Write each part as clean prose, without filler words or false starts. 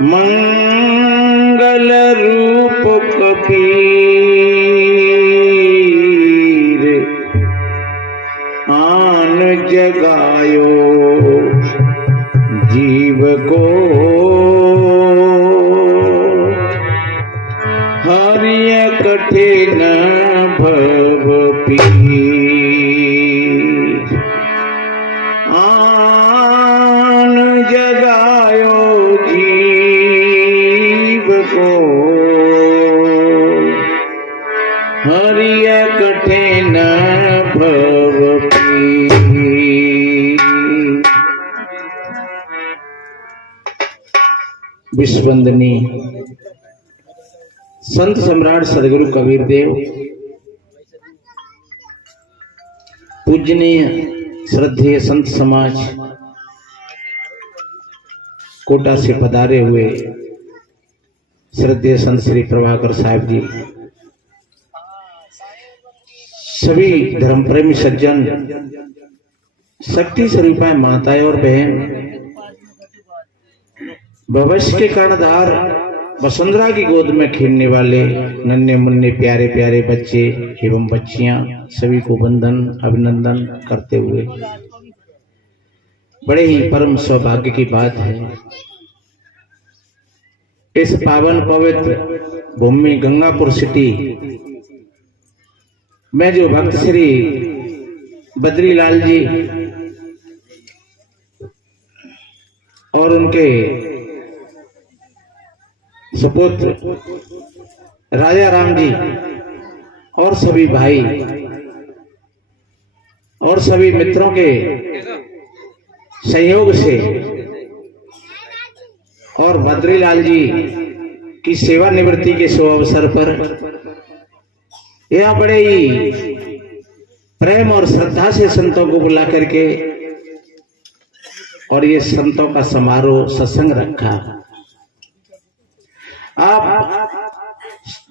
मंगल रूप कबीर आन जगायो जीव को, हरिय कठिन भव पीर आन जगायो जीव को, हरिय कठिन भव पीर। विश्ववंदनीय संत सम्राट सदगुरु कबीर देव, पूजनीय श्रद्धेय संत समाज, कोटा से पधारे हुए श्रद्धेय संत श्री प्रभाकर साहिब जी, सभी धर्मप्रेमी सज्जन, शक्ति स्वरूपाएं माताएं और बहन, भविष्य के कर्णधार वसुंधरा की गोद में खेलने वाले नन्हे मुन्ने प्यारे प्यारे बच्चे एवं बच्चियां, सभी को वंदन अभिनंदन करते हुए बड़े ही परम सौभाग्य की बात है, इस पावन पवित्र भूमि गंगापुर सिटी में जो भक्त श्री बद्रीलाल जी और उनके सुपुत्र राजा राम जी और सभी भाई और सभी मित्रों के सहयोग से और बद्रीलाल जी की सेवानिवृत्ति के शुभ अवसर पर यह बड़े ही प्रेम और श्रद्धा से संतों को बुला करके और ये संतों का समारोह सत्संग रखा। आप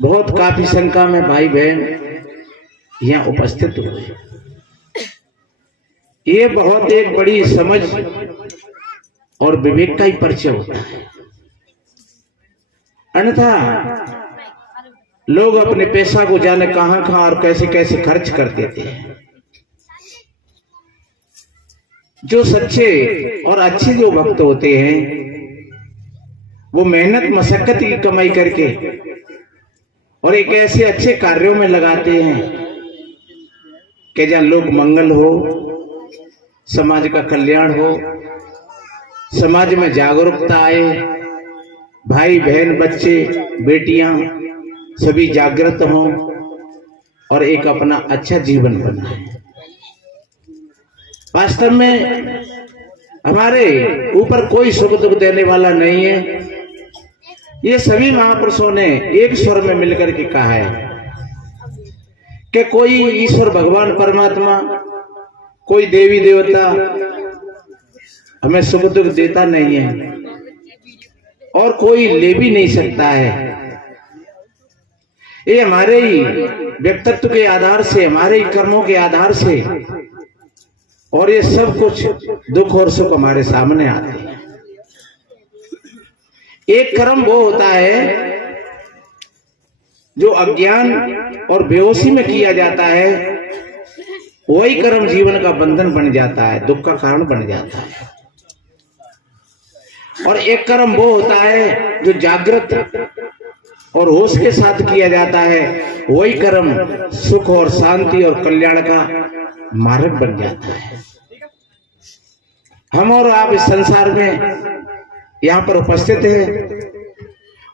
बहुत काफी संख्या में भाई बहन यहाँ उपस्थित हुए। ये बहुत एक बड़ी समझ और विवेक का ही परिचय होता है, अन्यथा लोग अपने पैसा को जाने कहां कहां और कैसे कैसे खर्च कर देते हैं। जो सच्चे और अच्छे जो भक्त होते हैं वो मेहनत मशक्कत की कमाई करके और एक ऐसे अच्छे कार्यों में लगाते हैं कि जहां लोग मंगल हो, समाज का कल्याण हो, समाज में जागरूकता आए, भाई बहन बच्चे बेटियां सभी जागृत हों और एक अपना अच्छा जीवन बनाए। वास्तव में हमारे ऊपर कोई सुख दुख देने वाला नहीं है। ये सभी महापुरुषों ने एक स्वर में मिलकर के कहा है कि कोई ईश्वर भगवान परमात्मा, कोई देवी देवता हमें सुख दुख देता नहीं है और कोई ले भी नहीं सकता है। ये हमारे ही व्यक्तित्व के आधार से, हमारे ही कर्मों के आधार से और ये सब कुछ दुख और सुख हमारे सामने आते हैं। एक कर्म वो होता है जो अज्ञान और बेहोशी में किया जाता है, वही कर्म जीवन का बंधन बन जाता है, दुख का कारण बन जाता है। और एक कर्म वो होता है जो जागृत और होश के साथ किया जाता है, वही कर्म सुख और शांति और कल्याण का मार्ग बन जाता है। हम और आप इस संसार में यहाँ पर उपस्थित है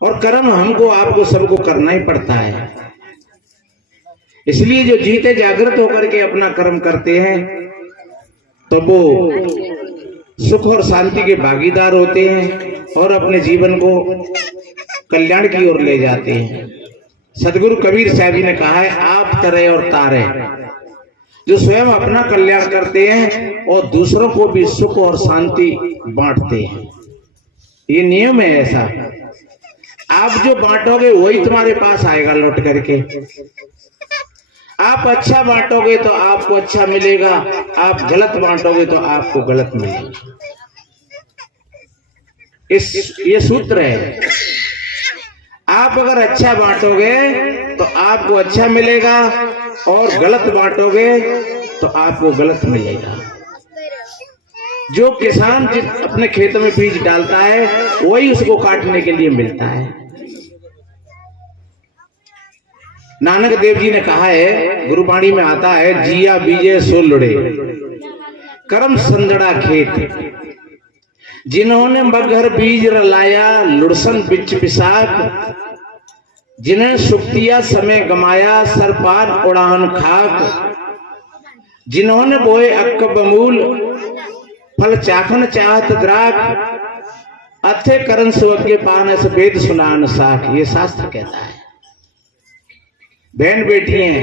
और कर्म हमको आपको सबको करना ही पड़ता है। इसलिए जो जीते जागृत होकर के अपना कर्म करते हैं तो वो सुख और शांति के भागीदार होते हैं और अपने जीवन को कल्याण की ओर ले जाते हैं। सदगुरु कबीर साहब जी ने कहा है, आप तरे और तारे, जो स्वयं अपना कल्याण करते हैं और दूसरों को भी सुख और शांति बांटते हैं। ये नियम है ऐसा। आप जो बांटोगे वही तुम्हारे पास आएगा लौट करके। आप अच्छा बांटोगे तो आपको अच्छा मिलेगा, आप गलत बांटोगे तो आपको गलत मिलेगा। ये सूत्र है। आप अगर अच्छा बांटोगे तो आपको अच्छा मिलेगा, और गलत बांटोगे तो आपको गलत मिलेगा। जो किसान अपने खेतों में बीज डालता है वही उसको काटने के लिए मिलता है। नानक देव जी ने कहा है, गुरुबाणी में आता है, जिया बीजे सो लुड़े कर्म संदड़ा खेत, जिन्होंने मगर बीज रलाया लुड़सन बिच पिसाक, जिन्हें सुक्तिया समय गमाया सरपार उड़ान खाक, जिन्होंने बोए अक्क बमूल फल चाखन चाहत द्राक, अथे करन सुअज्ञ पान वेद सुनान साख। ये शास्त्र कहता है। बहन बेटी हैं,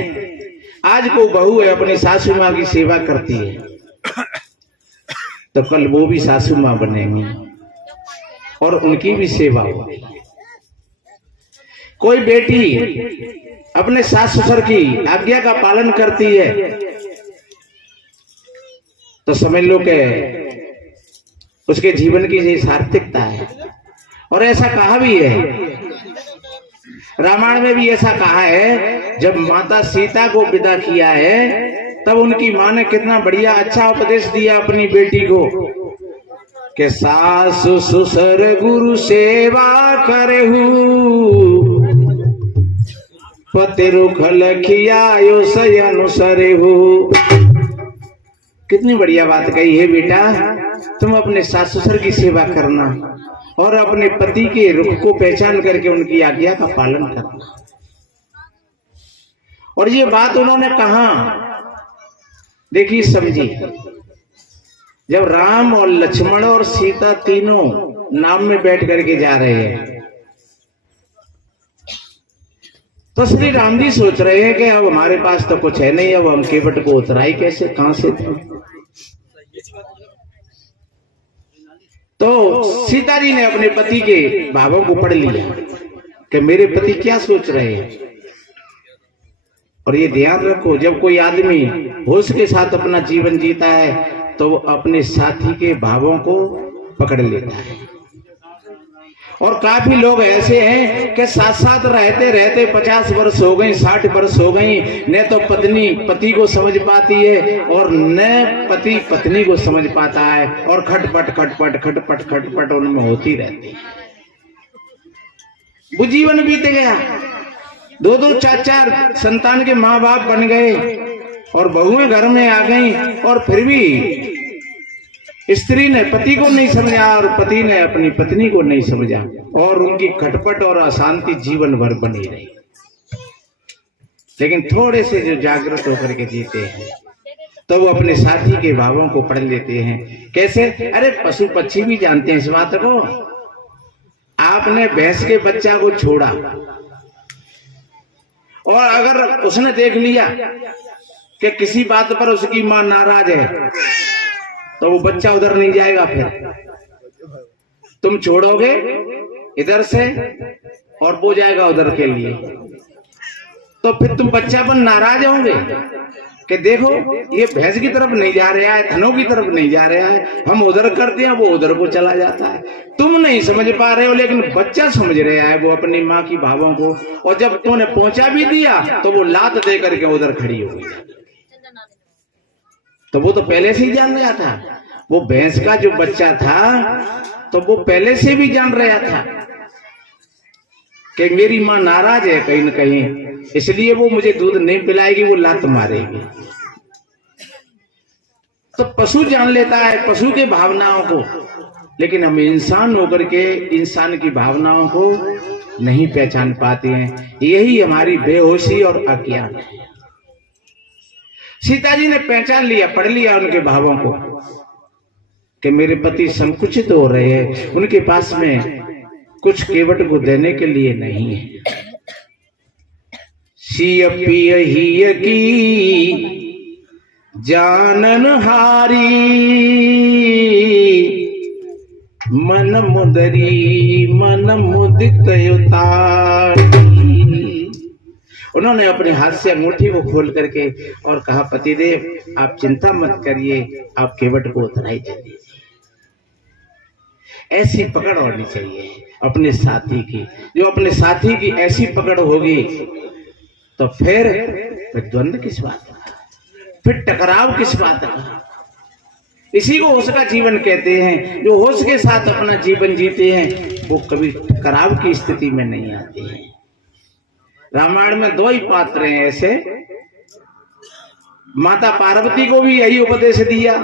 आज को बहू है अपनी सासू माँ की सेवा करती है तो कल वो भी सासू माँ बनेंगी और उनकी भी सेवा होगी। कोई बेटी अपने सास ससुर की आज्ञा का पालन करती है तो समझ लो कि उसके जीवन की ये सार्थकता है। और ऐसा कहा भी है, रामायण में भी ऐसा कहा है, जब माता सीता को विदा किया है तब उनकी मां ने कितना बढ़िया अच्छा उपदेश दिया अपनी बेटी को कि सास ससुर गुरु सेवा करहु, पति रुख लखियायो सयनु सरहु। कितनी बढ़िया बात कही है बेटा, तुम अपने सास ससुर की सेवा करना और अपने पति के रुख को पहचान करके उनकी आज्ञा का पालन करना। और ये बात उन्होंने कहा, देखिए समझिए, जब राम और लक्ष्मण और सीता तीनों नाव में बैठ करके जा रहे हैं तो श्री राम जी सोच रहे हैं कि अब हमारे पास तो कुछ है नहीं, अब हम केवट को उतराई कैसे, कहां से थे। तो सीता जी ने अपने पति के भावों को पढ़ लिया कि मेरे पति क्या सोच रहे हैं। और ये ध्यान रखो, जब कोई आदमी होश के साथ अपना जीवन जीता है तो वो अपने साथी के भावों को पकड़ लेता है। और काफी लोग ऐसे हैं कि साथ साथ रहते रहते 50 वर्ष हो गए, 60 वर्ष हो गई, न तो पत्नी पति को समझ पाती है और न पति पत्नी को समझ पाता है, और खटपट खटपट खटपट खटपट उनमें होती रहती है। वो जीवन बीत गया, 2-2 4-4 संतान के माँ बाप बन गए और बहुएं घर में आ गई, और फिर भी स्त्री ने पति को नहीं समझा और पति ने अपनी पत्नी को नहीं समझा, और उनकी खटपट और अशांति जीवन भर बनी रही। लेकिन थोड़े से जो जागृत होकर के जीते हैं तो वो अपने साथी के भावों को पढ़ लेते हैं। कैसे? अरे पशु पक्षी भी जानते हैं इस बात को। आपने भैंस के बच्चा को छोड़ा और अगर उसने देख लिया कि किसी बात पर उसकी मां नाराज है तो वो बच्चा उधर नहीं जाएगा। फिर तुम छोड़ोगे इधर से और वो जाएगा उधर के लिए, तो फिर तुम बच्चा पर नाराज होंगे कि देखो ये भैंस की तरफ नहीं जा रहा है, धनों की तरफ नहीं जा रहा है, हम उधर करते हैं वो उधर को चला जाता है। तुम नहीं समझ पा रहे हो लेकिन बच्चा समझ रहा है वो अपनी माँ की भावों को, और जब तुमने पहुंचा भी दिया तो वो लात दे करके उधर खड़ी हो गई। तो वो तो पहले से ही जान रहा था, वो भैंस का जो बच्चा था तो वो पहले से भी जान रहा था कि मेरी माँ नाराज है कहीं न कहीं, इसलिए वो मुझे दूध नहीं पिलाएगी, वो लात मारेगी। तो पशु जान लेता है पशु के भावनाओं को, लेकिन हम इंसान होकर के इंसान की भावनाओं को नहीं पहचान पाते हैं। यही हमारी बेहोशी और अज्ञान है। सीता जी ने पहचान लिया, पढ़ लिया उनके भावों को कि मेरे पति संकुचित हो रहे हैं, उनके पास में कुछ केवट को देने के लिए नहीं है। सिय पिय हिय की जानन हारी, मन मुदरी मन मुदित उतारी। उन्होंने अपने हाथ से अंगूठी को खोल करके और कहा, पतिदेव आप चिंता मत करिए, आप केवट को उतराई दे दीजिए। ऐसी पकड़ होनी चाहिए अपने साथी की। जो अपने साथी की ऐसी पकड़ होगी तो फिर द्वंद्व किस बात का, फिर टकराव किस बात का। इसी को होश का जीवन कहते हैं। जो होश के साथ अपना जीवन जीते हैं वो कभी टकराव की स्थिति में नहीं आते हैं। रामायण में दो ही पात्र हैं ऐसे। माता पार्वती को भी यही उपदेश दिया,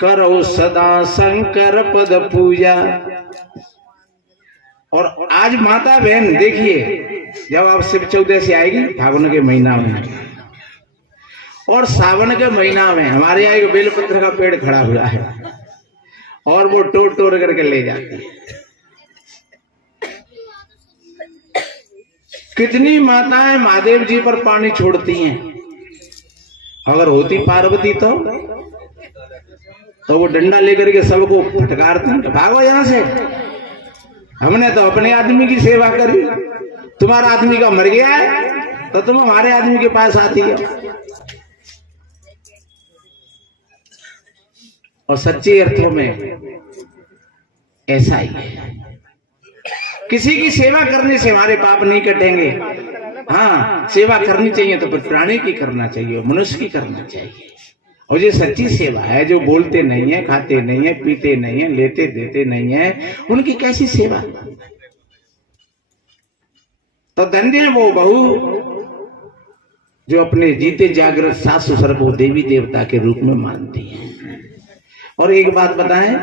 करो सदा शंकर पद पूजा। और आज माता बहन देखिए, जब आप शिव चौदशी आएगी फागुन के महीना में और सावन के महीना में, हमारे यहाँ एक बेलपत्र का पेड़ खड़ा हुआ है और वो टोर टोर करके ले जाते हैं। कितनी माताएं महादेव जी पर पानी छोड़ती हैं। अगर होती पार्वती तो वो डंडा लेकर के सबको फटकारती, भागो यहां से, हमने तो अपने आदमी की सेवा करी, तुम्हारा आदमी का मर गया है तो तुम हमारे आदमी के पास आती हो। और सच्चे अर्थों में ऐसा ही है। किसी की सेवा करने से हमारे पाप नहीं कटेंगे। हाँ, सेवा करनी चाहिए तो फिर प्राणी की करना चाहिए, मनुष्य की करना चाहिए। और ये सच्ची सेवा है। जो बोलते नहीं है, खाते नहीं है, पीते नहीं है, लेते देते नहीं है, उनकी कैसी सेवा। तो धन्य है वो बहू जो अपने जीते जागृत सास ससुर को देवी देवता के रूप में मानती है। और एक बात बताएं,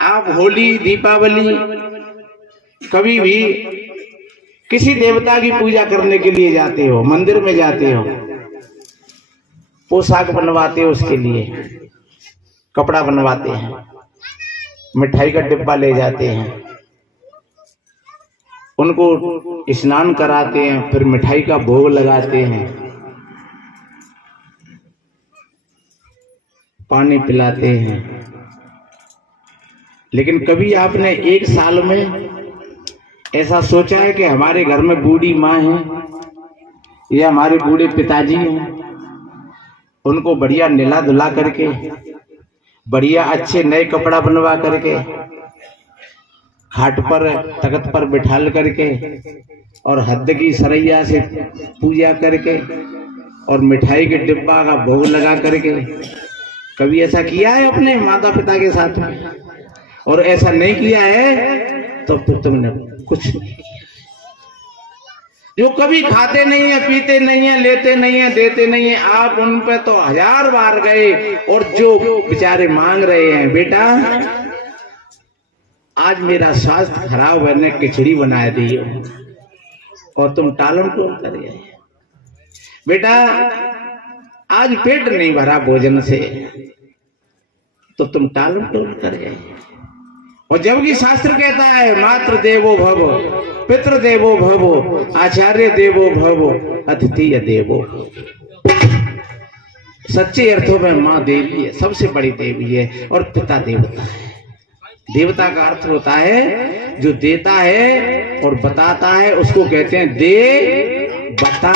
आप होली दीपावली कभी भी किसी देवता की पूजा करने के लिए जाते हो, मंदिर में जाते हो, पोशाक बनवाते हो, उसके लिए कपड़ा बनवाते हैं, मिठाई का डिब्बा ले जाते हैं, उनको स्नान कराते हैं, फिर मिठाई का भोग लगाते हैं, पानी पिलाते हैं। लेकिन कभी आपने एक साल में ऐसा सोचा है कि हमारे घर में बूढ़ी माँ है या हमारे बूढ़े पिताजी हैं, उनको बढ़िया निला धुला करके, बढ़िया अच्छे नए कपड़ा बनवा करके, खाट पर तख्त पर बिठाल करके और हद की सरैया से पूजा करके और मिठाई के डिब्बा का भोग लगा करके, कभी ऐसा किया है अपने माता पिता के साथ में? और ऐसा नहीं किया है तो फिर तुमने कुछ नहीं किया। जो कभी खाते नहीं है, पीते नहीं है, लेते नहीं है, देते नहीं है, आप उन पे तो 1000 बार गए। और जो बेचारे मांग रहे हैं, बेटा आज मेरा स्वास्थ्य खराब है, ने खिचड़ी बना दी, और तुम टालम टोल कर गए। बेटा आज पेट नहीं भरा भोजन से, तो तुम टालम टोल कर गए। और जबकि शास्त्र कहता है मातृ देवो भव, पितृ देवो भव, आचार्य देवो भव, अतिथि देवो भव। सच्चे अर्थों में माँ देवी है, सबसे बड़ी देवी है, और पिता देवता है। देवता का अर्थ होता है जो देता है और बताता है, उसको कहते हैं दे बता।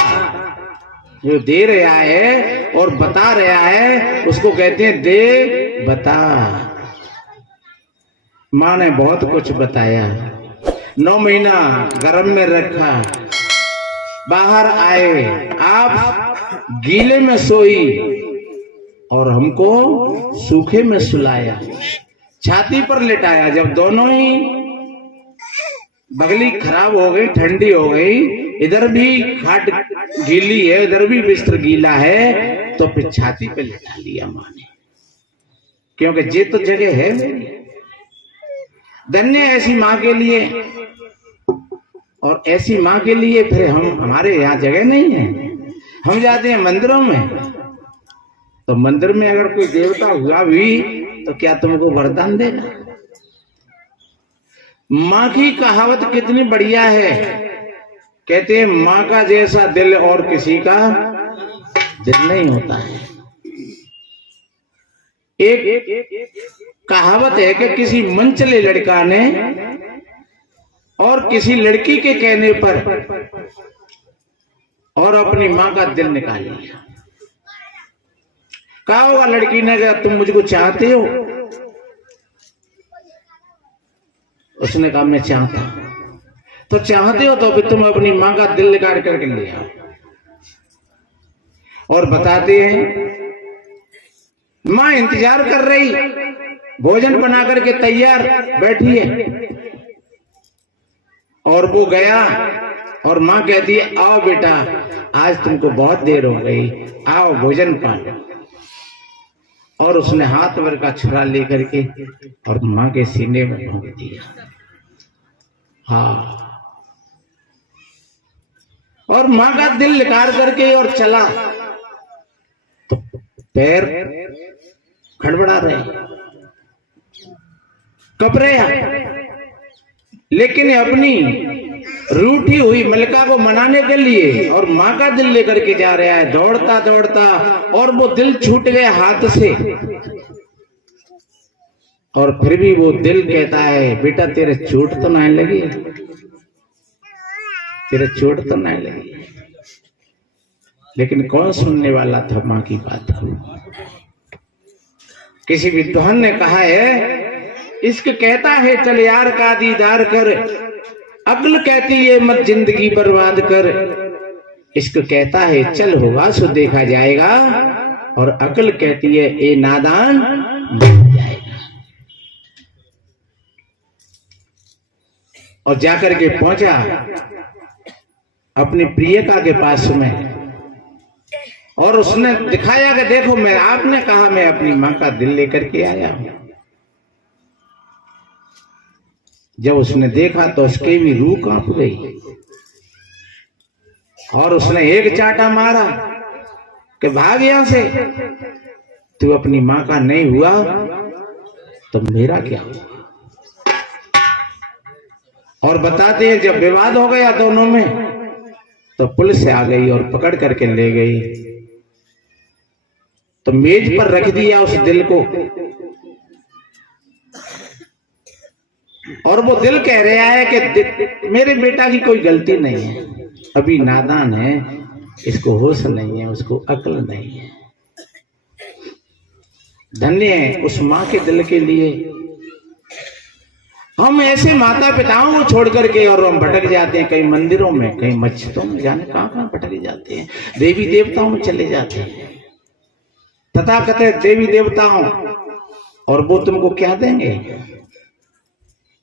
जो दे रहा है और बता रहा है उसको कहते हैं दे बता। माँ ने बहुत कुछ बताया, 9 महीना गर्म में रखा, बाहर आए, आप गीले में सोई और हमको सूखे में सुलाया, छाती पर लिटाया। जब दोनों ही बगली खराब हो गई, ठंडी हो गई, इधर भी खाट गीली है, इधर भी बिस्तर गीला है, तो फिर छाती पे लिटा लिया माँ ने, क्योंकि ये तो जगह है मेरी। धन्य ऐसी माँ के लिए। और ऐसी माँ के लिए फिर हमारे यहाँ जगह नहीं है। हम जाते हैं मंदिरों में, तो मंदिर में अगर कोई देवता हुआ भी तो क्या तुमको वरदान देगा? माँ की कहावत कितनी बढ़िया है। कहते हैं माँ का जैसा दिल और किसी का दिल नहीं होता है। एक कहावत है कि किसी मंचले लड़का ने और किसी लड़की के कहने पर और अपनी माँ का दिल निकाल लिया। कहा होगा लड़की ने कि तुम मुझको चाहते हो? उसने कहा मैं चाहता हूं। तो चाहते हो तो फिर तुम अपनी मां का दिल निकाल करके ले आओ। और बताते हैं मां इंतजार कर रही, भोजन बना करके तैयार बैठी है। और वो गया और मां कहती है आओ बेटा, आज तुमको बहुत देर हो गई, आओ भोजन पाओ। और उसने हाथ भर का छुरा लेकर के और मां के सीने में भोंक दिया। हाँ, और मां का दिल निकाल करके और चला तो पैर खड़बड़ा रहे, कपड़ेया, लेकिन अपनी रूठी हुई मलका को मनाने के लिए और मां का दिल लेकर के जा रहा है, दौड़ता दौड़ता, और वो दिल छूट गया हाथ से। और फिर भी वो दिल कहता है बेटा तेरे चोट तो नहीं लगी, तेरे चोट तो नहीं लगी। लेकिन कौन सुनने वाला था मां की बात को। किसी विद्वान ने कहा है इश्क कहता है चल यार का दीदार कर, अक्ल कहती है मत जिंदगी बर्बाद कर। इश्क कहता है चल होगा सो देखा जाएगा, और अक्ल कहती है ए नादान देख जाएगा। और जाकर के पहुंचा अपनी प्रियका के पास में, और उसने दिखाया कि देखो मैं, आपने कहा मैं अपनी मां का दिल लेकर के आया हूं। जब उसने देखा तो उसकी भी रूह कांप गई, और उसने एक चाटा मारा कि भाग यहां से, तू अपनी मां का नहीं हुआ तो मेरा क्या हुआ। और बताते हैं जब विवाद हो गया दोनों में तो पुलिस आ गई और पकड़ करके ले गई, तो मेज पर रख दिया उस दिल को। और वो दिल कह रहा है कि मेरे बेटा की कोई गलती नहीं है, अभी नादान है, इसको होश नहीं है, उसको अक्ल नहीं है। धन्य है उस मां के दिल के लिए। हम ऐसे माता पिताओं को छोड़ करके और हम भटक जाते हैं, कई मंदिरों में, कई मस्जिदों में, जाने कहां कहां भटक जाते हैं, देवी देवताओं में चले जाते हैं, तथाकथित देवी देवताओं, और वो तुमको क्या देंगे।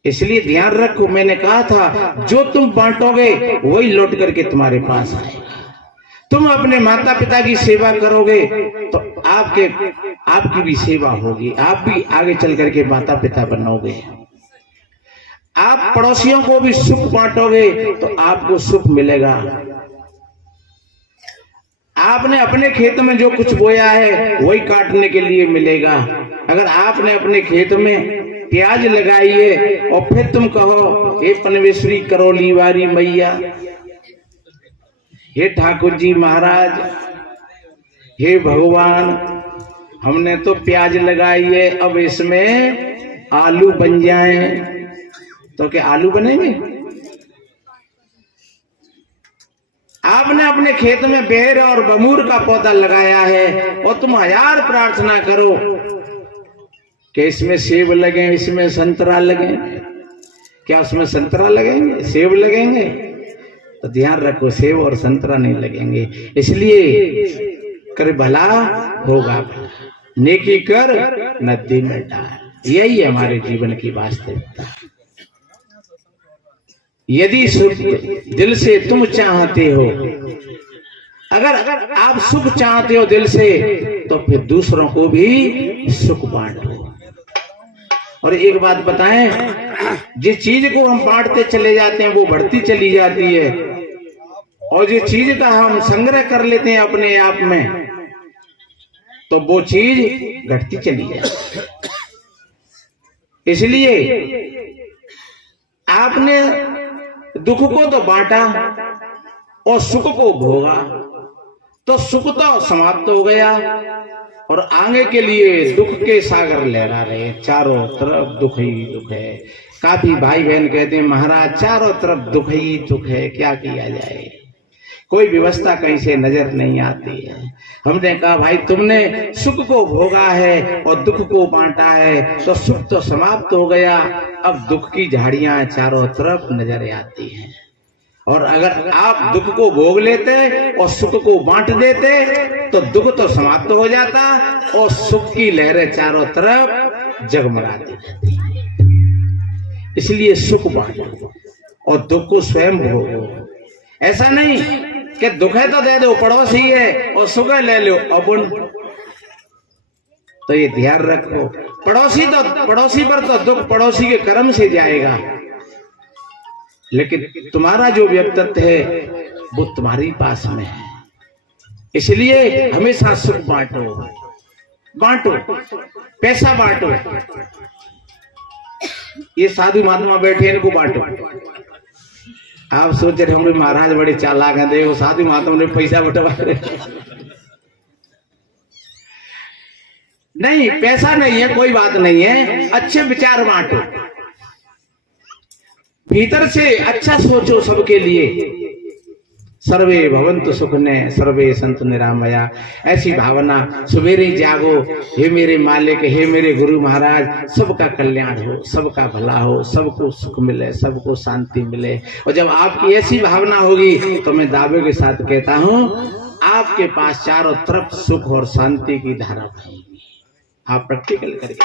इसलिए ध्यान रखो, मैंने कहा था जो तुम बांटोगे वही लौट करके तुम्हारे पास आएगा। तुम अपने माता पिता की सेवा करोगे तो आपकी भी सेवा होगी, आप भी आगे चल करके माता पिता बनोगे। आप पड़ोसियों को भी सुख बांटोगे तो आपको सुख मिलेगा। आपने अपने खेत में जो कुछ बोया है वही काटने के लिए मिलेगा। अगर आपने अपने खेत में प्याज लगाई है और फिर तुम कहो हे पनवेश्वरी करौली वारी मैया, हे ठाकुर जी महाराज, हे भगवान, हमने तो प्याज लगाई है, अब इसमें आलू बन जाएं, तो क्या आलू बनेंगे। आपने अपने खेत में बेर और बमूर का पौधा लगाया है और तुम हजार प्रार्थना करो कि इसमें सेब लगे, इसमें संतरा लगे, क्या उसमें संतरा लगेंगे, सेब लगेंगे? तो ध्यान रखो सेब और संतरा नहीं लगेंगे। इसलिए कर भला होगा भला, नेकी कर नदी में डाल। यही है हमारे जीवन की वास्तविकता। यदि सुख दिल से तुम चाहते हो, अगर आप सुख चाहते हो दिल से, तो फिर दूसरों को भी सुख बांटो। और एक बात बताएं, जिस चीज को हम बांटते चले जाते हैं वो बढ़ती चली जाती है, और जिस चीज का हम संग्रह कर लेते हैं अपने आप में तो वो चीज घटती चली जाती है। इसलिए आपने दुख को तो बांटा और सुख को भोगा, तो सुख तो समाप्त हो गया, और आगे के लिए दुख के सागर लहरा रहे, चारों तरफ दुख ही दुख है। काफी भाई बहन कहते हैं महाराज चारों तरफ दुख ही दुख है, क्या किया जाए। कोई व्यवस्था कहीं से नजर नहीं आती है। हमने कहा भाई तुमने सुख को भोगा है और दुख को बांटा है, तो सुख तो समाप्त हो गया, अब दुख की झाड़ियां चारों तरफ नजर आती हैं। और अगर आप दुख को भोग लेते और सुख को बांट देते तो दुख तो समाप्त हो जाता और सुख की लहरें चारों तरफ जगमगाती रहती। इसलिए सुख बांटो और दुख को स्वयं भोगो। ऐसा नहीं कि दुख है तो दे दो, पड़ोसी है, और सुख है ले लो अपन। तो ये ध्यान रखो, पड़ोसी पर तो दुख पड़ोसी के कर्म से जाएगा, लेकिन तुम्हारा जो व्यक्तित्व है वो तुम्हारी पास में है। इसलिए हमेशा सुख बांटो, बांटो, पैसा बांटो। ये साधु महात्मा बैठे इनको बांटो। आप सोच रहे होंगे महाराज बड़े चालाक हैं, देखो साधु महात्मा ने पैसा बंटवा रहे। नहीं, पैसा नहीं है, कोई बात नहीं है, अच्छे विचार बांटो, भीतर से अच्छा सोचो सबके लिए। सर्वे भवन्तु सुखिनः सर्वे सन्तु निरामया। ऐसी भावना सवेरे जागो, हे मेरे मालिक, हे मेरे गुरु महाराज, सबका कल्याण हो, सबका भला हो, सबको सुख मिले, सबको शांति मिले। और जब आपकी ऐसी भावना होगी तो मैं दावे के साथ कहता हूं आपके पास चारों तरफ सुख और शांति की धारा बहेगी। आप प्रैक्टिकल करके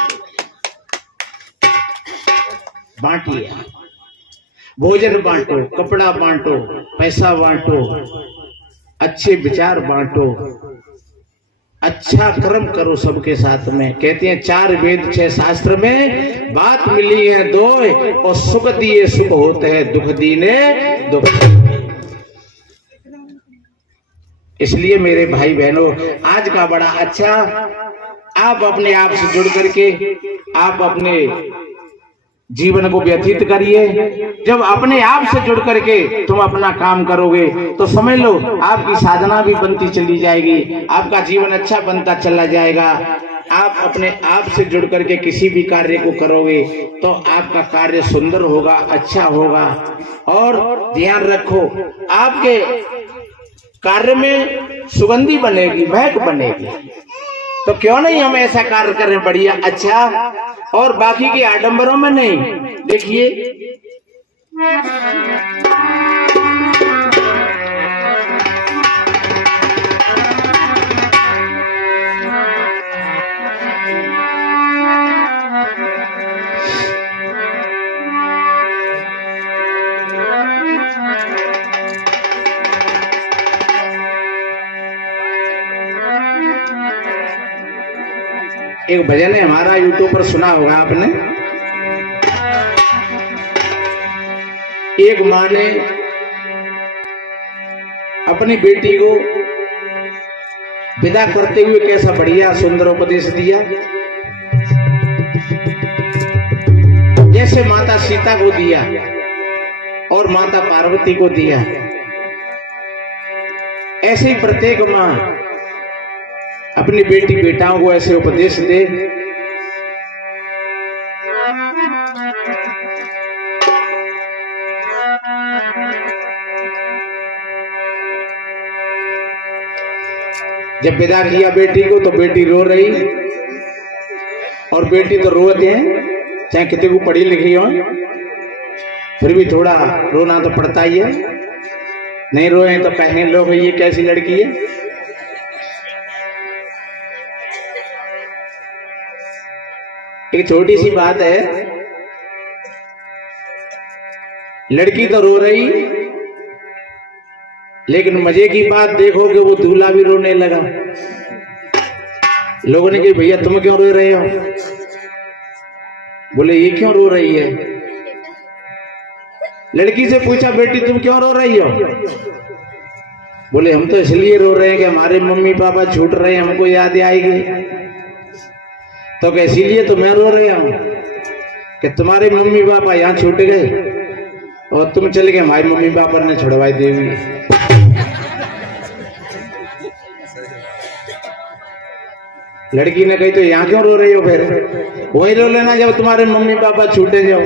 बांटिए, भोजन बांटो, कपड़ा बांटो, पैसा बांटो, अच्छे विचार बांटो, अच्छा कर्म करो सबके साथ में। कहते हैं 4 वेद 6 शास्त्र में बात मिली है 2, और सुख दिए सुख होते हैं, दुख दीने दुख। इसलिए मेरे भाई बहनों, आज का बड़ा अच्छा, आप अपने आप से जुड़ करके आप अपने जीवन को व्यतीत करिए। जब अपने आप से जुड़ करके तुम अपना काम करोगे तो समझ लो आपकी साधना भी बनती चली जाएगी, आपका जीवन अच्छा बनता चला जाएगा। आप अपने आप से जुड़ करके किसी भी कार्य को करोगे तो आपका कार्य सुंदर होगा, अच्छा होगा। और ध्यान रखो, आपके कार्य में सुगंधी बनेगी, महक बनेगी। तो क्यों नहीं हम ऐसा कार्य करें बढ़िया, अच्छा, और बाकी के आडंबरों में नहीं। देखिए एक भजन है हमारा, यूट्यूब पर सुना होगा आपने। एक माँ ने अपनी बेटी को विदा करते हुए कैसा बढ़िया सुंदर उपदेश दिया। जैसे माता सीता को दिया और माता पार्वती को दिया, ऐसे ही प्रत्येक माँ अपनी बेटी बेटाओं को ऐसे उपदेश दे। जब विदा किया बेटी को तो बेटी रो रही, और बेटी तो रोते हैं चाहे कितने को पढ़ी लिखी हो, फिर भी थोड़ा रोना तो पड़ता ही है। नहीं रोए तो कहेंगे लोग ये कैसी लड़की है। एक छोटी सी बात है, लड़की तो रो रही, लेकिन मजे की बात देखो कि वो दूल्हा भी रोने लगा। लोगों ने कहा भैया तुम क्यों रो रहे हो? बोले ये क्यों रो रही है? लड़की से पूछा बेटी तुम क्यों रो रही हो? बोले हम तो इसलिए रो रहे हैं कि हमारे मम्मी पापा छूट रहे हैं, हमको याद आएगी। तो इसीलिए तो मैं रो रहा हूं कि तुम्हारे मम्मी पापा यहाँ छूट गए और तुम चले गए, हमारे मम्मी पापा ने छुड़वाई देवी। लड़की ने कही तो यहाँ क्यों रो रही हो? फिर वही रो लेना जब तुम्हारे मम्मी पापा छूटे जाओ।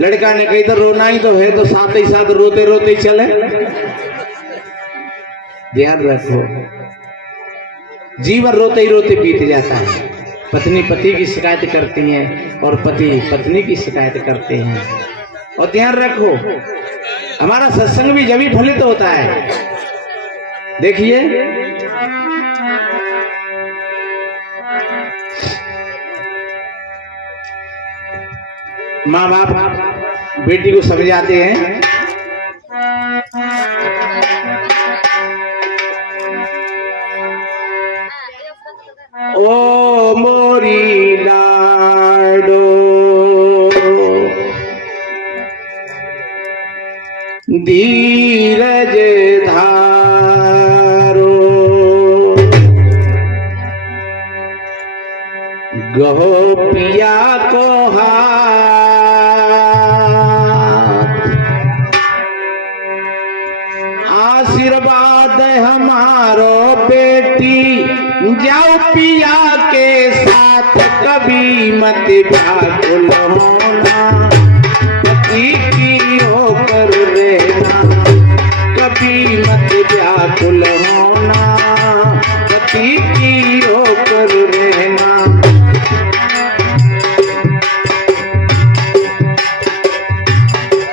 लड़का ने कही तो रोना ही तो है, तो साथ ही साथ रोते रोते ही चले। ध्यान रखो, जीवन रोते ही रोते बीत जाता है। पत्नी पति की शिकायत करती है और पति पत्नी की शिकायत करते हैं। और ध्यान रखो, हमारा सत्संग भी जब ही फलित होता है। देखिए, माँ बाप बेटी को समझाते हैं, ओ मोरी लाडो धीरज धारो, गहो पिया को आशीर्वाद हमारो बेटी, जाओ पिया के साथ कभी मत व्याकुल होना, पति की होकर रहना, कभी मत व्याकुल होना, पति की होकर रहना।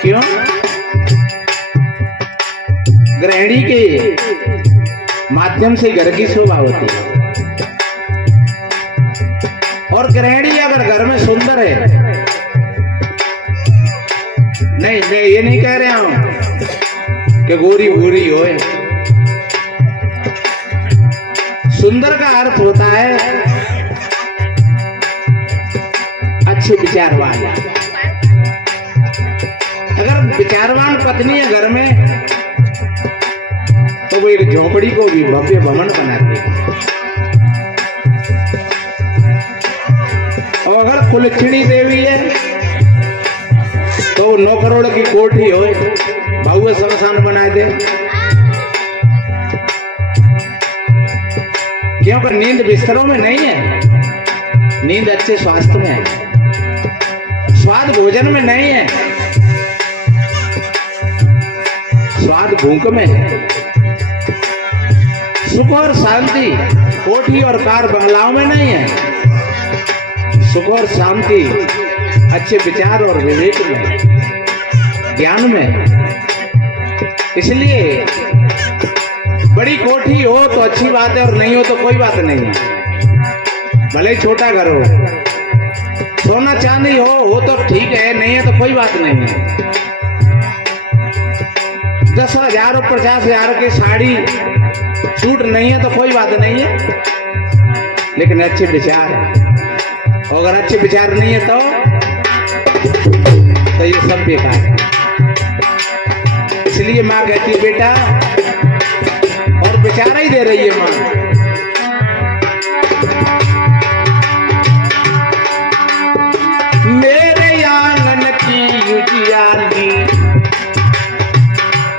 क्यों? गृहिणी के माध्यम से घर की शोभा होती है। और गृहिणी अगर घर में सुंदर है, नहीं मैं ये नहीं कह रहा हूं कि गोरी भूरी हो, सुंदर का अर्थ होता है अच्छे विचार वाला। अगर विचारवान पत्नी है घर में तो वो एक झोपड़ी को भी भव्य भवन बनाती है। और अगर कुलक्षणी देवी है तो 9 करोड़ की कोठी हो, बहु शमशान बना दे। क्योंकि नींद बिस्तरों में नहीं है, नींद अच्छे स्वास्थ्य में है, स्वाद भोजन में नहीं है, स्वाद भूख में है। सुख और शांति कोठी और कार बंगलाओं में नहीं है, सुख और शांति अच्छे विचार और विवेक में, ज्ञान में। इसलिए बड़ी कोठी हो तो अच्छी बात है और नहीं हो तो कोई बात नहीं है। भले ही छोटा घर हो, सोना चांदी हो तो ठीक है, नहीं है तो कोई बात नहीं है। 10,000 और 50,000 की साड़ी सूट नहीं है तो कोई बात नहीं है, लेकिन अच्छे विचार है। और अगर अच्छे विचार नहीं है तो ये सब बेकार है। इसलिए माँ कहती है बेटा, और विचार ही दे रही है माँ, मेरे आंगन की उजियाली,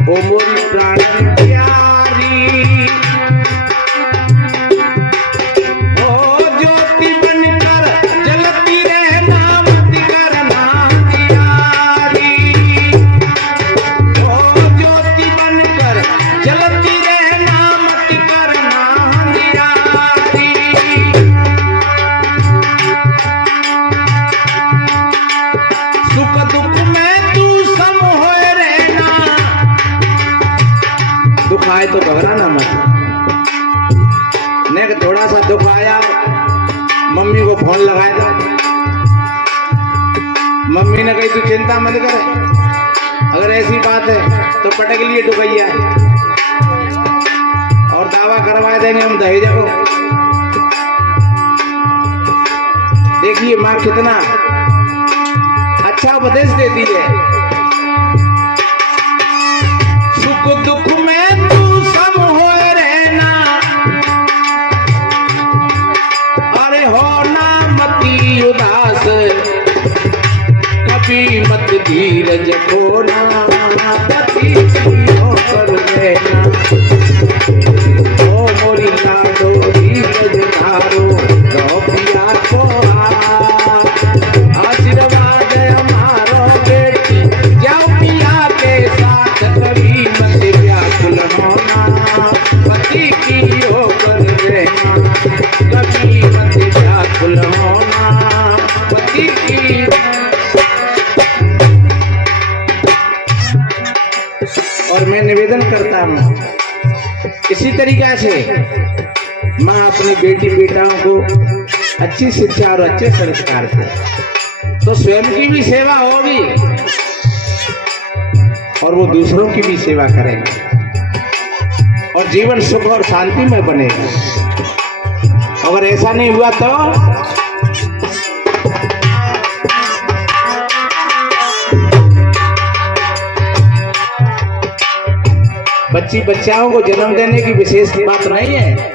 ओ मोरी प्राण प्यारी, ओ ज्योति बनकर जलती रहना मत करना दियारी, ओ ज्योति बनकर जलती रहना मत करना दियारी। सुख दुख में तू सम होए रहना, दुख आए तो घबराना मत। नहीं थोड़ा सा दुख आया, मम्मी को फोन लगाया था, मम्मी ने कही तू चिंता मत कर, अगर ऐसी बात है तो पटक लिए डुबैया और दावा करवा देंगे हम दहेज को। देखिए माँ कितना अच्छा उपदेश देती है। सुख दुख में तू सम होए रहना, अरे होना मती उदास, कभी मत धीरज खोना, पति की होकर रहना, ओ मोरी लाडो धीरज धारो, रहो पिया को आशीर्वाद हमारो बेटी, जाओ पिया के साथ कभी मत व्याकुल होना। माँ अपनी बेटी बेटाओं को अच्छी शिक्षा और अच्छे संस्कार दे तो स्वयं की भी सेवा होगी और वो दूसरों की भी सेवा करेंगे और जीवन सुख और शांति में बनेगा। अगर ऐसा नहीं हुआ तो बच्ची बच्चाओं को जन्म देने की विशेष बात नहीं है।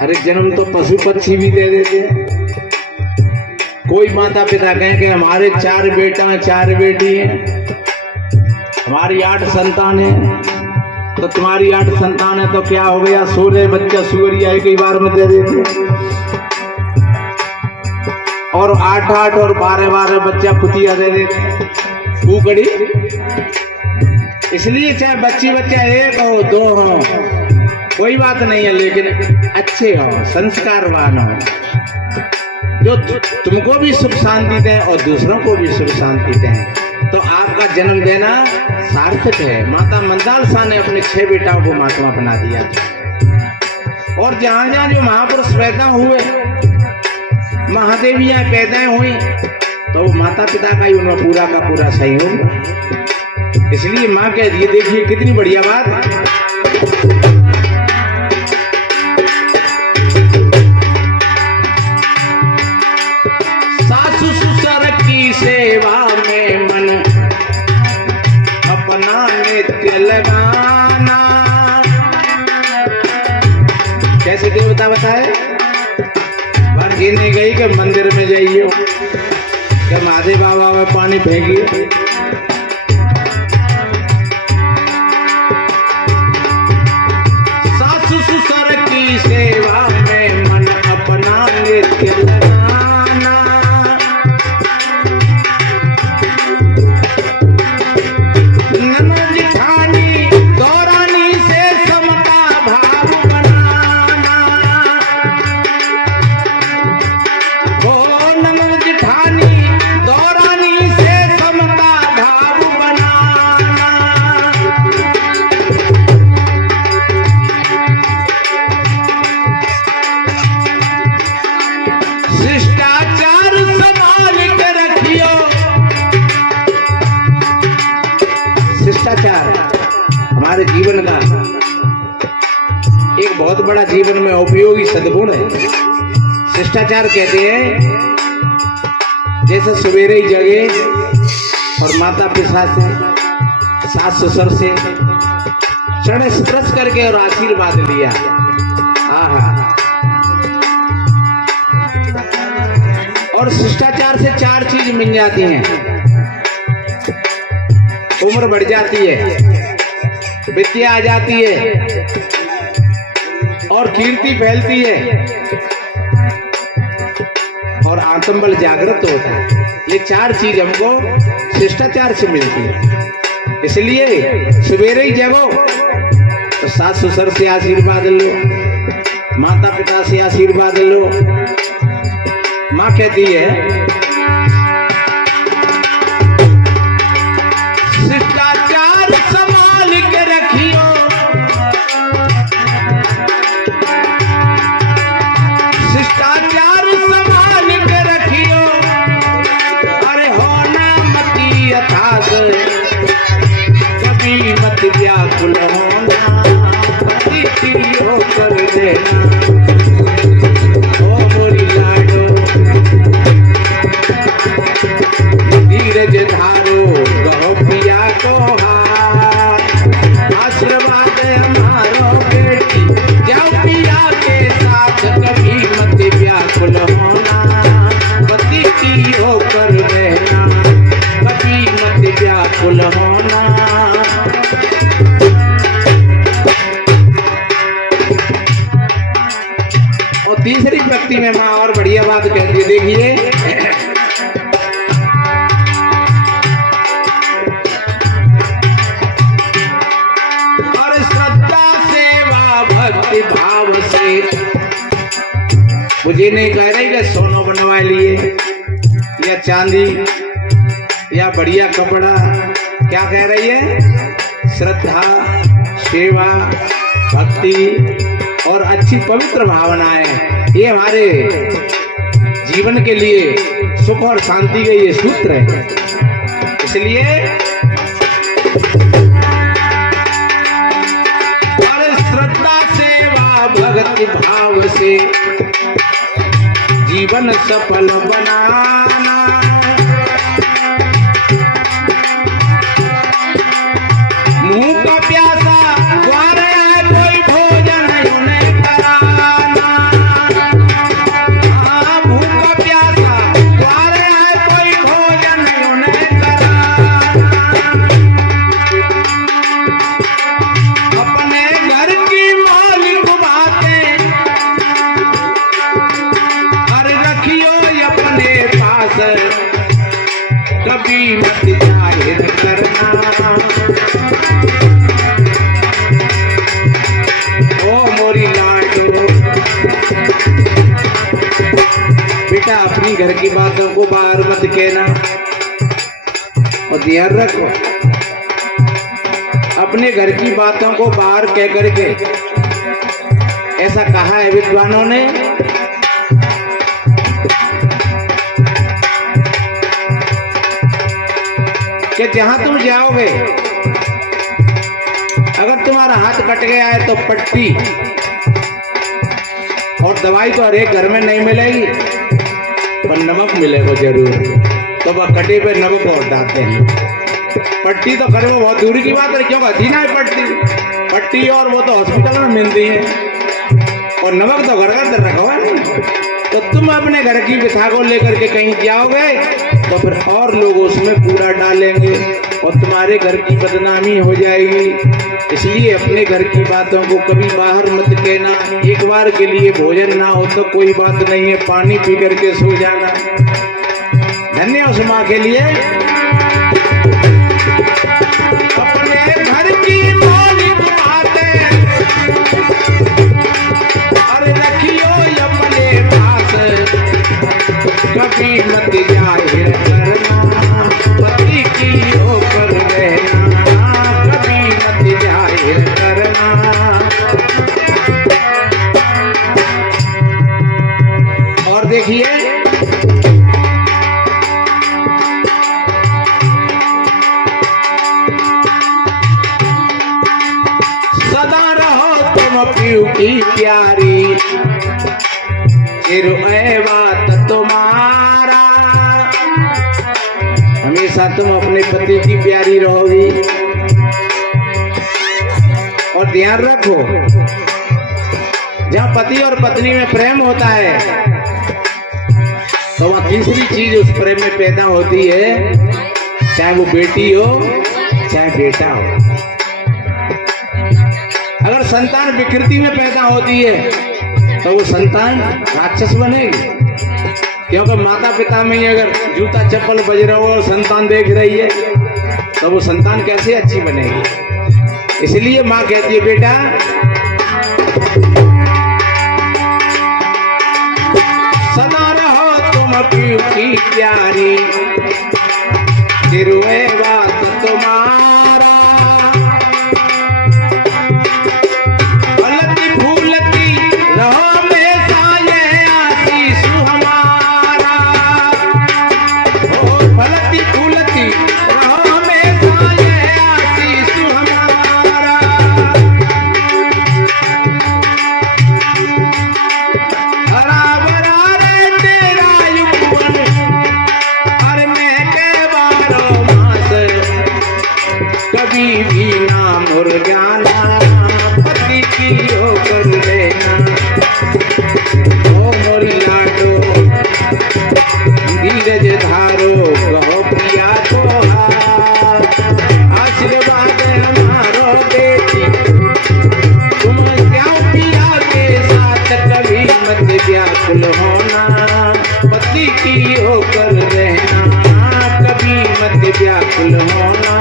अरे जन्म तो पशु पक्षी भी दे देते हैं। कोई माता पिता कहें कि हमारे 4 बेटा 4 बेटी हैं, हमारी 8 संतान है, तो तुम्हारी 8 संतान है तो क्या हो गया, 16 बच्चा सुअरिया एक ही बार में दे देते और 8 और 12 बच्चा कुतिया दे देते कुकड़ी। इसलिए चाहे बच्ची बच्चा 1 हो 2 हो कोई बात नहीं है, लेकिन अच्छे हो, संस्कारवान हो, जो तुमको भी सुख शांति दें और दूसरों को भी सुख शांति दें, तो आपका जन्म देना सार्थक है। माता मंदाल शाह ने अपने 6 बेटाओं को महात्मा बना दिया था। और जहां जहां जो महापुरुष पैदा हुए, महादेवियां पैदा हुई, तो माता पिता का ही उनमें पूरा का पूरा सहयोग। इसलिए माँ कह रही है, देखिए कितनी बढ़िया बात। सासु ससुर की सेवा में मन अपना नित्य लगाना। कैसे देवता बताए, बार गिरने गई कि मंदिर में जाइए कि महादेव बाबा में पानी फेंकिए। सेवा में मन अपना नित्य लगाना। ननद जेठानी दौरानी से समता भाव बनाना। ओ ननद जेठानी दौरानी से समता भाव बनाना। शिष्टाचार संभाल के रखियो। शिष्टाचार हमारे जीवन का एक बहुत बड़ा जीवन में उपयोगी सद्गुण है। शिष्टाचार कहते हैं जैसे सवेरे ही जगे और माता पिता से सास ससुर से चरण स्पर्श करके और आशीर्वाद लिया। आहा। और शिष्टाचार से 4 चीज मिल जाती हैं। उम्र बढ़ जाती है, विद्या आ जाती है और कीर्ति फैलती है और आत्मबल जागृत होता है। ये 4 चीज हमको शिष्टाचार से मिलती है। इसलिए सवेरे ही जगो तो सास ससुर से आशीर्वाद लो, माता पिता से आशीर्वाद लो। माँ कहती है शिष्टाचार संभाल के रखियो। शिष्टाचार संभाल के रखियो। अरे होना मती अथाक कभी मत व्याकुल होना। होकर देना धीरज धारो कहो पिया को हाथ। आशीर्वाद हमारो बेटी जाओ पिया के साथ कभी मत व्याकुल होना। पति की होकर रहना कभी मत व्याकुल होना। और तीसरी पंक्ति में माँ और बढ़िया बात कहती है, देखिए भक्ति भाव से। मुझे नहीं कह रही कि सोना बनवा लिए या चांदी या बढ़िया कपड़ा, क्या कह रही है, श्रद्धा सेवा भक्ति और अच्छी पवित्र भावनाएं, ये हमारे जीवन के लिए सुख और शांति के ये सूत्र है। इसलिए और श्रद्धा सेवा भक्ति भाव से जीवन सफल बनाना, मुंह का प्यासा द्वार है कोई भोजन उन्हें कराना। मुंह का प्यासा द्वार है कोई भोजन उन्हें कराना। अपने घर की मौलिक बातें और रखियो अपने पास, कभी मत जाहिर करना। बेटा अपनी घर की बातों को बाहर मत कहना और ध्यान रखो, अपने घर की बातों को बाहर कह करके, ऐसा कहा है विद्वानों ने कि जहां तुम जाओगे, अगर तुम्हारा हाथ कट गया है तो पट्टी और दवाई तो हर एक घर में नहीं मिलेगी, पर नमक मिलेगा जरूर। तो वह कटे पे नमक और डालते हैं। पट्टी तो करे वो बहुत दूर की बात है, क्यों हसीना है पट्टी और वो तो हॉस्पिटल में मिलती है, और नमक तो घर घर रखा हुआ है। तो तुम अपने घर की व्यथा को लेकर के कहीं जाओगे तो फिर और लोग उसमें कूड़ा डालेंगे और तुम्हारे घर की बदनामी हो जाएगी। इसलिए अपने घर की बातों को कभी बाहर मत कहना। एक बार के लिए भोजन ना हो तो कोई बात नहीं है, पानी पी करके सो जाना। धन्य उस माँ के लिए। अपने घर की मौलिक बातें और रखियो अपने पास, कभी मत जाहिर करना। पति की होकर रहना, कभी मत जाहिर करना। और देखिए सदा रहो तुम पीऊ की प्यारी, चिर बात तुम्हारा। हमेशा तुम अपने पति की प्यारी रहोगी। और ध्यान रखो, जहाँ पति और पत्नी में प्रेम होता है तो वहाँ तीसरी चीज उस प्रेम में पैदा होती है, चाहे वो बेटी हो चाहे बेटा हो। अगर संतान विकृति में पैदा होती है तो वो संतान राक्षस बनेगी, क्योंकि माता पिता में ही अगर जूता चप्पल बज रहा हो और संतान देख रही है तो वो संतान कैसे अच्छी बनेगी। इसलिए माँ कहती है बेटा सदा रहो तुम पीऊ की प्यारी, चिरुए बात तुम्हारा। फलती फूलती रहो हमेशा ये आशीष हमारा। ओ फलती फूलती रहो हमेशा ये आशीष हमारा। हरा भरा रे तेरा युवन, हर में के बारो मास, कभी भी ना मुरझाना। पति की होकर रहना, ओ मोरी लाडो धीरज धारो, कहो पिया को आशीर्वाद हमारो बेटी। तुम जाओ पिया के साथ, कभी मत व्याकुल होना। पति की होकर रहना, कभी मत व्याकुल होना।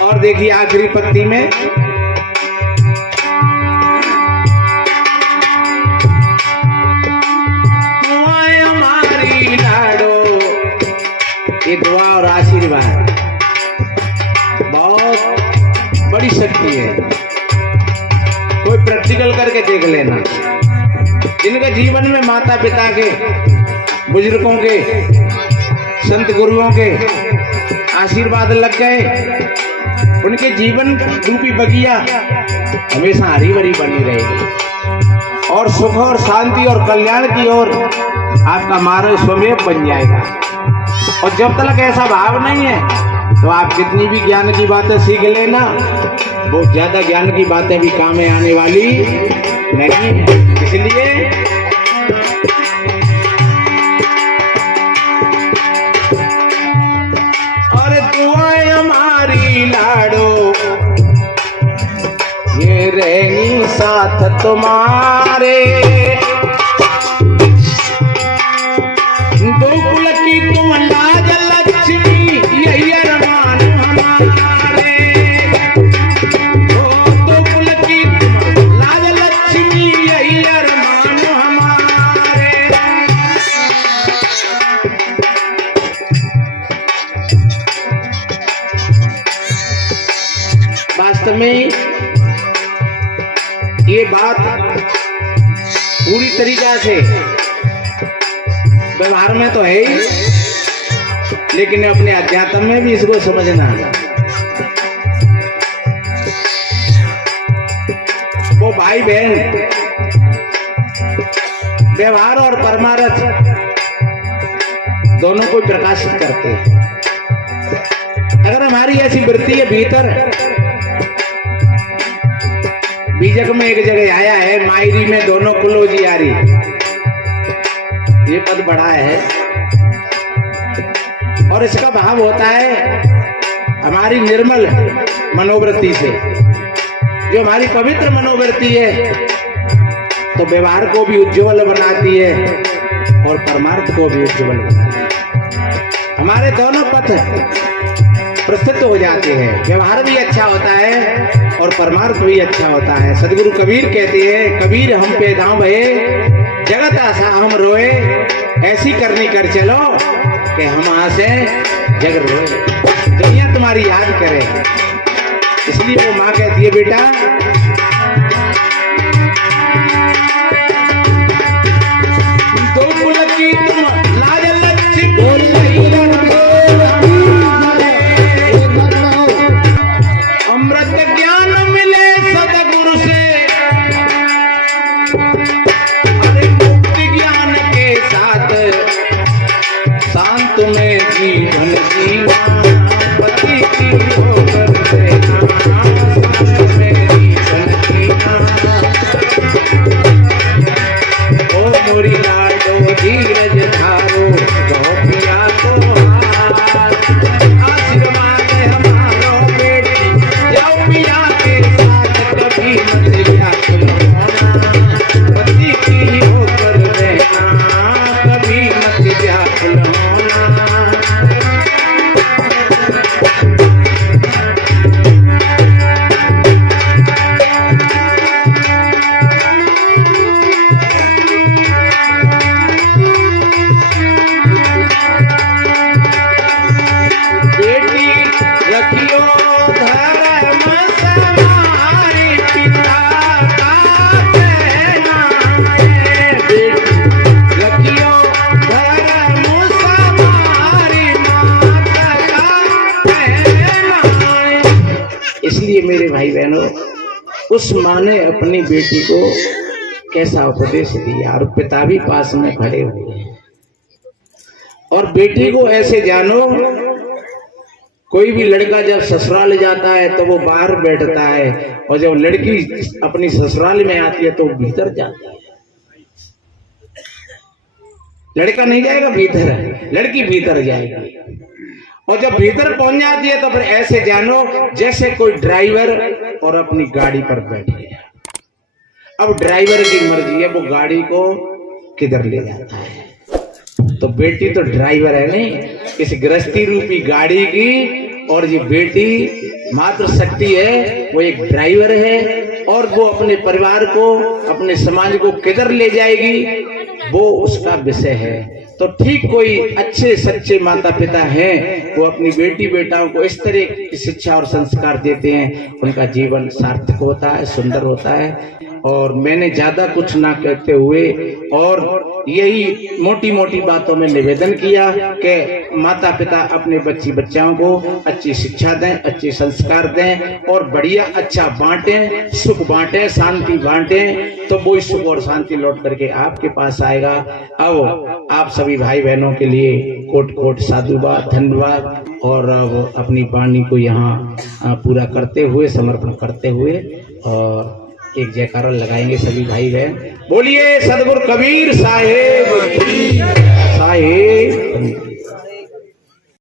और देखिए आखिरी पंक्ति में ये दुआ और आशीर्वाद बहुत बड़ी शक्ति है। कोई प्रैक्टिकल करके देख लेना। जिनके जीवन में माता पिता के, बुजुर्गों के, संत गुरुओं के आशीर्वाद लग गए, उनके जीवन रूपी बगिया हमेशा हरी भरी बनी रहेगी और सुख और शांति और कल्याण की ओर आपका मार्ग स्वयं बन जाएगा। और जब तक ऐसा भाव नहीं है तो आप कितनी भी ज्ञान की बातें सीख लेना, बहुत ज्यादा ज्ञान की बातें भी काम में आने वाली नहीं। इसलिए और दुआएं हमारी लाडो ये रहेंगी साथ तुम्हारे। दो कुल की तुम लाज लक्ष्मी यही अरमान हमारे। दो कुल की तुम लाज लक्ष्मी यही अरमान हमारे। वास्तव में ये बात पूरी तरीका से व्यवहार में तो है ही, लेकिन अपने अध्यात्म में भी इसको समझना है। वो भाई बहन व्यवहार और परमार्थ दोनों को प्रकाशित करते हैं। अगर हमारी ऐसी वृत्ति है भीतर, बीजक में एक जगह आया है, मायरी में दोनों कुलो जियारी, ये पद बढ़ा है। और इसका भाव होता है हमारी निर्मल मनोवृत्ति से। जो हमारी पवित्र मनोवृत्ति है तो व्यवहार को भी उज्ज्वल बनाती है और परमार्थ को भी उज्ज्वल बनाती है। हमारे दोनों पथ प्रस्तुत हो जाते हैं, व्यवहार भी अच्छा होता है और परमार्थ भी अच्छा होता है। सदगुरु कबीर कहते हैं, कबीर हम पे दांव भये जगत आशा हम रोए, ऐसी करनी कर चलो कि हम आसे जग रोए। दुनिया तुम्हारी याद करे। इसलिए वो माँ कहती है, बेटा दो कुल की तुम लाज लक्ष्मी अमृत ज्ञान मिले सदगुरु से, अरे मुक्ति ज्ञान के साथ शांत में जीवन जीवा, पति की होकर देना शांत में जीवन जीना। ओ मोरी लाडो धीरज धारो गोपिया तो हाथ, आशीर्वाद हमारो बेटी जाओ पिया के साथ कभी मत व्याकुल होना, पति की होकर रहना कभी मत व्याकुल होना। बेटी रखियो धर्म समारी पिता का कहना है, बेटी रखियो धर्म समारी माता का कहना है। इसलिए मेरे भाई बहनों, उस माँ ने अपनी बेटी को कैसा उपदेश दिया, और पिता भी पास में खड़े हुए हैं। और बेटी को ऐसे जानो, कोई भी लड़का जब ससुराल जाता है तो वो बाहर बैठता है, और जब लड़की अपनी ससुराल में आती है तो वो भीतर जाती है। लड़का नहीं जाएगा भीतर, लड़की भीतर जाएगी। और जब भीतर पहुंच जाती है तो फिर ऐसे जानो जैसे कोई ड्राइवर और अपनी गाड़ी पर बैठे है। अब ड्राइवर की मर्जी है वो गाड़ी को किधर ले जाता है। तो बेटी तो ड्राइवर है नहीं, इस गृहस्थी रूपी गाड़ी की, और ये बेटी मात्र शक्ति है, वो एक ड्राइवर है। और वो अपने परिवार को, अपने समाज को किधर ले जाएगी वो उसका विषय है। तो ठीक कोई अच्छे सच्चे माता पिता हैं, वो अपनी बेटी बेटाओं को इस तरह की शिक्षा और संस्कार देते हैं, उनका जीवन सार्थक होता है, सुंदर होता है। और मैंने ज्यादा कुछ ना कहते हुए और यही मोटी मोटी बातों में निवेदन किया कि माता पिता अपने बच्ची बच्चाओं को अच्छी शिक्षा दें, अच्छे संस्कार दें और बढ़िया अच्छा बांटें, सुख बांटें, शांति बांटें, तो वो सुख और शांति लौट करके आपके पास आएगा। अब आप सभी भाई बहनों के लिए कोट कोट साधुवाद, धन्यवाद। और अब अपनी वाणी को यहाँ पूरा करते हुए, समर्पण करते हुए और एक जयकारा लगाएंगे सभी भाई बहन। बोलिए सदगुरु कबीर साहेब की।